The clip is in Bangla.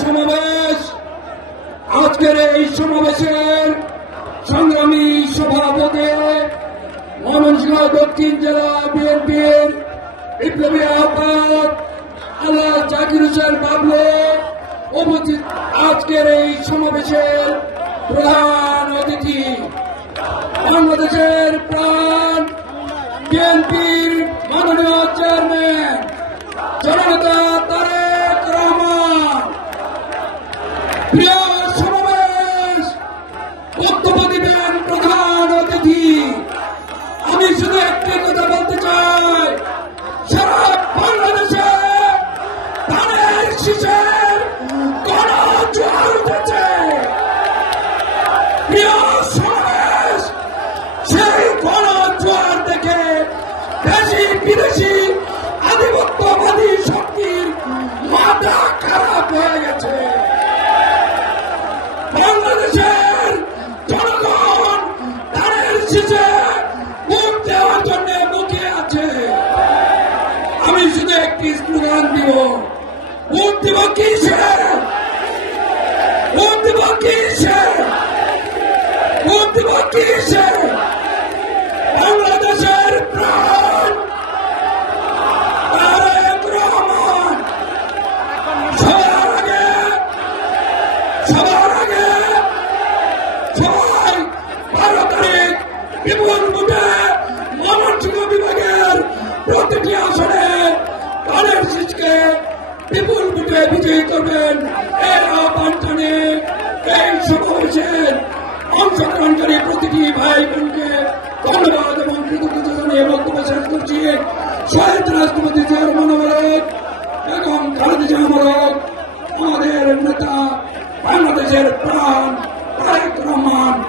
সমাবেশ। আজকের এই সমাবেশের সংগ্রামী সভাপতি ময়মনসিংহ দক্ষিণ জেলা বিএনপির বিপ্লবী আহ্বায়ক আল্লাহ জাকির হোসেন বাবলু উপস্থিত আজকের এই সমাবেশের প্রধান অতিথি। বাংলাদেশের প্রাণ বিএনপির মাননীয় চেয়ারম্যান বক্তব্য দিবেন প্রধান অতিথি আমি শুধু একটি কথা বলতে চাই। শীষে ভোট দেওয়ার জন্য মুখে আছে। আমি শুধু একটি স্লোগান দিব। ভোট দিব কিসে ভোট দিব কিসে ভোট দিব কিসে বাংলাদেশের প্রাণ। তারেক রহমান। বিপুল ভোটে ময়মনসিংহ বিভাগের প্রতিটি আসনে দলের শীষকে বিপুল ভোটে বিজয়ী করবেন। এর আহ্বান জানিয়ে এই সমাবেশের অংশগ্রহণকারী প্রতিটি ভাই বোনকে ধন্যবাদ এবং কৃতজ্ঞতা জানিয়ে বক্তব্য শেষ করছি। শহীদ রাষ্ট্রপতি জিয়ার মনোবরক এবং খালেদা জিয়া আমাদের নেতা বাংলাদেশের প্রাণ